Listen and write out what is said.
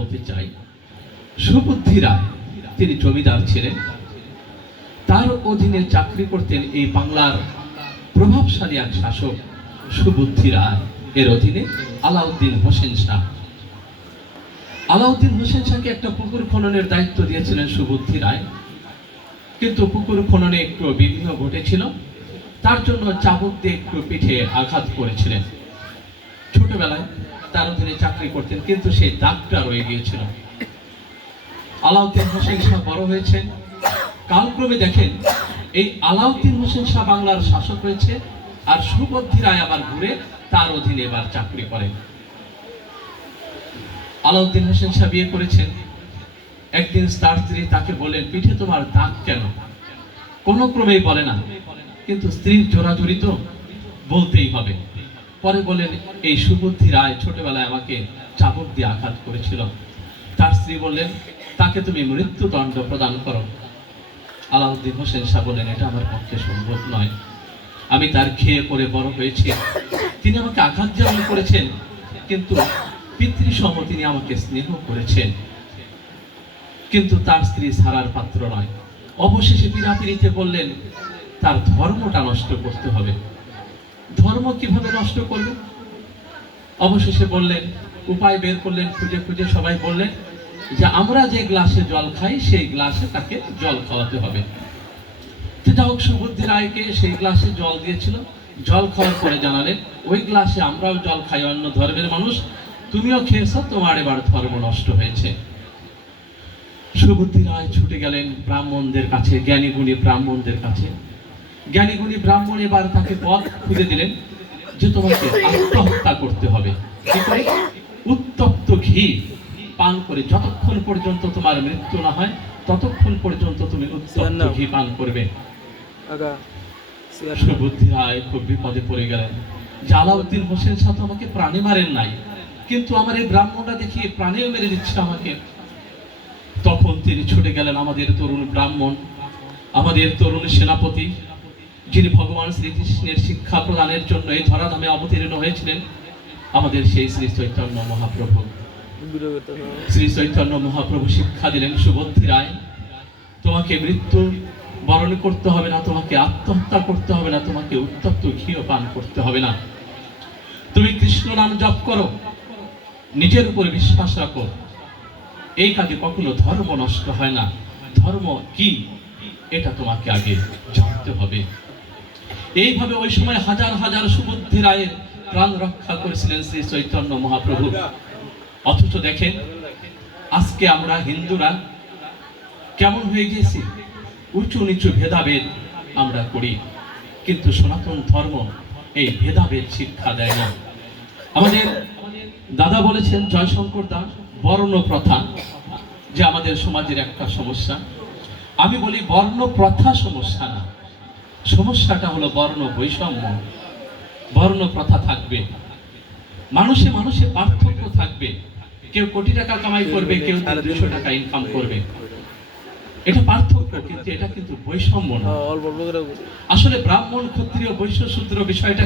বলতে চাই। সুবুদ্ধি রায় তিনি জমিদার ছিলেন, তার অধীনে চাকরি করতেন এই বাংলার প্রভাবশালী এক শাসক সুবুদ্ধি রায়, এর অধীনে আলাউদ্দিন হোসেন শাহ। আলাউদ্দিন হোসেন শাহকে একটা পুকুর খননের দায়িত্ব দিয়েছিলেন সুবুদ্ধি রায়, কিন্তু পুকুর খননে একটু বিঘ্ন ঘটেছিল, তার জন্য চাবুক দিয়ে একটু পিঠে আঘাত করেছিলেন। ছোটবেলায় তার অধীনে চাকরি করতেন, কিন্তু সেই দাগটা রয়ে গিয়েছিল। আলাউদ্দিন হোসেন শাহ বড় হয়েছেন, কালক্রমে দেখেন এই আলাউদ্দিন হোসেন শাহ বাংলার শাসক হয়েছে, আর সুবুদ্ধি রায় আবার ঘুরে তার অধীনে এবার চাকরি করেন। আলাউদ্দিন হোসেন শাহ বিয়ে করেছেন। একদিন তার স্ত্রী তাকে বললেন, পিঠে তোমার দাগ কেন? কোনো ক্রমেই বলে না, কিন্তু স্ত্রীর জোরাজুরি তো বলতেই হবে। পরে বলেন, এই সুবুদ্ধি রায় ছোটবেলায় আমাকে চাবুক দিয়ে আঘাত করেছিল। তার স্ত্রী বললেন, তাকে তুমি মৃত্যুদণ্ড প্রদান করো। আলাউদ্দিন হোসেন শাহ বললেন, এটা আমার পক্ষে সম্ভব নয়, আমি তার খেয়ে পরে বড় হয়েছি, তিনি আমাকে আঘাত যেমন করেছেন, কিন্তু পিতৃসম তিনি আমাকে স্নেহ করেছেন। কিন্তু তার স্ত্রী ছাড়ার পাত্র নয়। অবশেষে পীড়াপিড়িতে বললেন, তার ধর্মটা নষ্ট করতে হবে। ধর্ম কিভাবে নষ্ট করবে? অবশেষে বললেন, উপায় বের করলেন, খুঁজে খুঁজে সবাই বললেন যে আমরা যে গ্লাসে জল খাই সেই গ্লাসে তাকে জল খাওয়াতে হবে। যা হোক, সুবুদ্ধি রায়কে সেই গ্লাসে জল দিয়েছিল। জল খাওয়ার পরে জানালেন, ওই গ্লাসে আমরাও জল খাই, অন্য ধর্মের মানুষ, তুমিও খেয়েছ, তোমার এবার ধর্ম নষ্ট হয়েছে। সুবুদ্ধি রায় ছুটে গেলেন ব্রাহ্মণদের কাছে, জ্ঞানীগুণী ব্রাহ্মণদের কাছে। জ্ঞানীগুণী ব্রাহ্মণ এবার তাকে পথ খুঁজে দিলেন যে তোমাকে আত্মহত্যা করতে হবে। কি করে? উত্তপ্ত ঘি পান করে যতক্ষণ পর্যন্ত তোমার মৃত্যু না হয় ততক্ষণ পর্যন্ত তুমি উত্তপ্ত ঘি পান করবে। সুবুদ্ধি রায় খুব বিপদে পড়ে গেলেন। আলাউদ্দিন হোসেন শাহ তো আমাকে প্রাণে মারেন নাই, কিন্তু আমার এই ব্রাহ্মণটা দেখিয়ে প্রাণেও মেরে দিচ্ছে আমাকে। তখন তিনি ছুটে গেলেন আমাদের তরুণ ব্রাহ্মণ, আমাদের তরুণ সেনাপতি, যিনি ভগবান শ্রীকৃষ্ণের শিক্ষা প্রদানের জন্য এই ধরাধামে অবতীর্ণ হয়েছিলেন, আমাদের সেই শ্রী চৈতন্য মহাপ্রভু। শ্রী চৈতন্য মহাপ্রভু শিক্ষা দিলেন, সুবুদ্ধি রায়, তোমাকে মৃত্যু বরণ করতে হবে না, তোমাকে আত্মহত্যা করতে হবে না, তোমাকে উত্তপ্ত ঘিও পান করতে হবে না। তুমি কৃষ্ণ নাম জপ করো, নিজের উপরে বিশ্বাস রাখো, এই কাজে কখনো ধর্ম নষ্ট হয় না। ধর্ম কি এটা তোমাকে আগে জানতে হবে। এইভাবে ওই সময় হাজার হাজার সুবুদ্ধি রায়ের প্রাণ রক্ষা করেছিলেন শ্রী চৈতন্য মহাপ্রভু। অথচ দেখেন আজকে আমরা হিন্দুরা কেমন হয়ে গেছি, উঁচু নিচু ভেদাভেদ আমরা করি, কিন্তু সনাতন ধর্ম এই ভেদাভেদ শিক্ষা দেয় না। আমাদের দাদা বলেছেন, জয়শঙ্কর দাস, বর্ণ প্রথা যে আমাদের সমাজের একটা সমস্যা। আমি বলি বর্ণ প্রথা সমস্যা না, সমস্যাটা হলো বর্ণ বৈষম্য। বর্ণ প্রথা থাকবে, মানুষে মানুষে পার্থক্য থাকবে, কেউ কোটি টাকা কামাই করবে, কেউ 200 টাকা ইনকাম করবে, এটা পার্থক্য, কিন্তু এটা কিন্তু বৈষম্য না। আসলে ব্রাহ্মণ ক্ষত্রিয় বৈশ্য শূদ্র বিষয়টা